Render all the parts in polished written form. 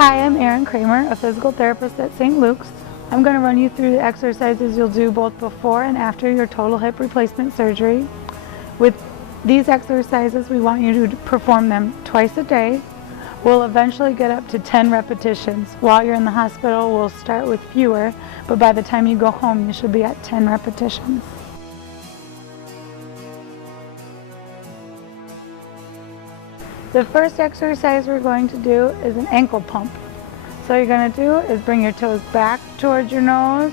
Hi, I'm Erin Kramer, a physical therapist at St. Luke's. I'm going to run you through the exercises you'll do both before and after your total hip replacement surgery. With these exercises, we want you to perform them twice a day. We'll eventually get up to 10 repetitions. While you're in the hospital, we'll start with fewer, but by the time you go home, you should be at 10 repetitions. The first exercise we're going to do is an ankle pump. So what you're going to do is bring your toes back towards your nose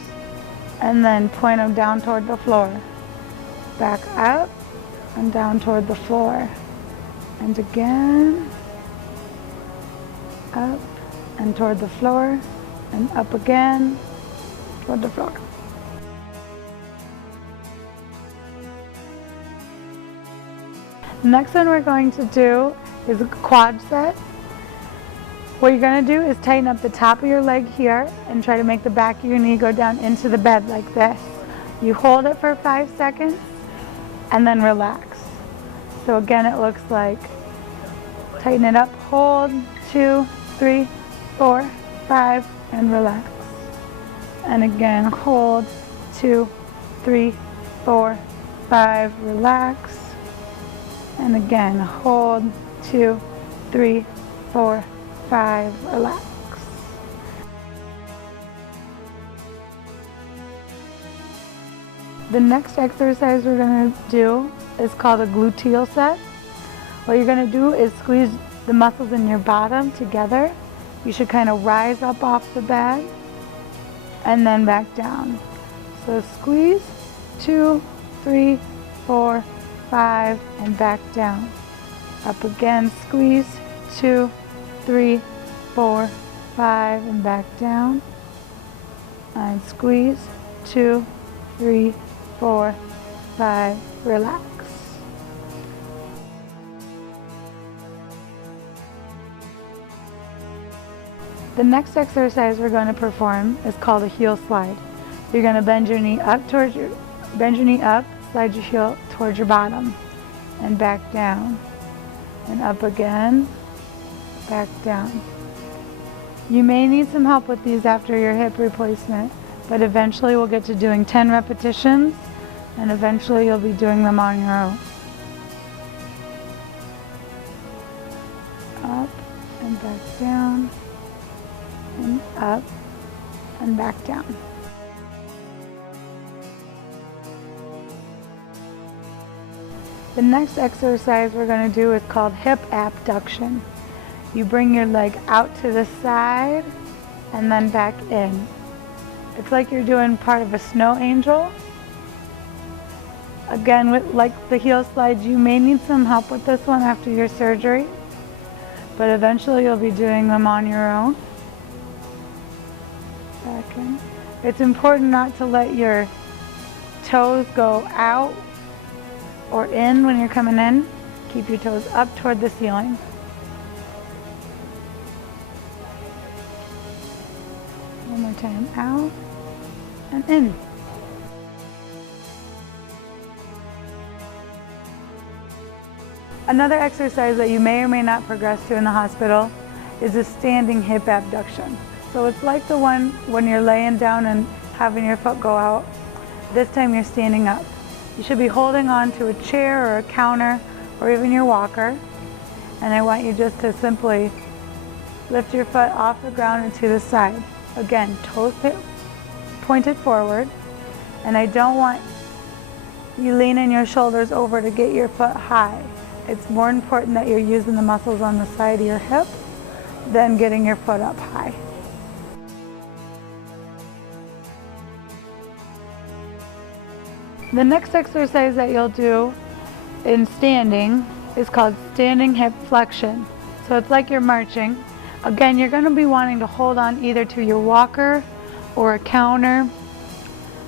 and then point them down toward the floor. Back up and down toward the floor. And again, up and toward the floor, and up again toward the floor. The next one we're going to do is a quad set. What you're going to do is tighten up the top of your leg here and try to make the back of your knee go down into the bed like this. You hold it for 5 seconds and then relax. So again, it looks like tighten it up, hold, 2, 3, 4, 5, and relax. And again, hold, 2, 3, 4, 5, relax. And again, hold, 2, 3, 4, 5, relax. The next exercise we're going to do is called a gluteal set. What you're going to do is squeeze the muscles in your bottom together. You should kind of rise up off the bed and then back down. So squeeze, 2, 3, 4, 5, and back down. Up again, squeeze, 2, 3, 4, 5, and back down. And squeeze, 2, 3, 4, 5, relax. The next exercise we're going to perform is called a heel slide. You're going to bend your knee up, slide your heel towards your bottom, and back down, and up again, back down. You may need some help with these after your hip replacement, but eventually we'll get to doing 10 repetitions, and eventually you'll be doing them on your own. Up and back down, and up and back down. The next exercise we're going to do is called hip abduction. You bring your leg out to the side and then back in. It's like you're doing part of a snow angel. Again, like the heel slides, you may need some help with this one after your surgery, but eventually you'll be doing them on your own. Back in. It's important not to let your toes go out or in when you're coming in. Keep your toes up toward the ceiling. One more time, out and in. Another exercise that you may or may not progress to in the hospital is a standing hip abduction. So it's like the one when you're laying down and having your foot go out. This time you're standing up. You should be holding on to a chair or a counter or even your walker. And I want you just to simply lift your foot off the ground and to the side. Again, toes pointed forward. And I don't want you leaning your shoulders over to get your foot high. It's more important that you're using the muscles on the side of your hip than getting your foot up high. The next exercise that you'll do in standing is called standing hip flexion. So it's like you're marching. Again, you're going to be wanting to hold on either to your walker or a counter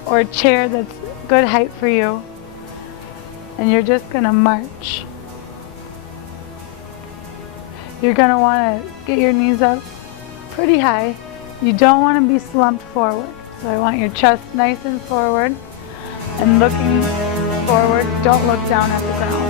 or a chair that's good height for you. And you're just going to march. You're going to want to get your knees up pretty high. You don't want to be slumped forward. So I want your chest nice and forward. And looking forward, don't look down at the ground.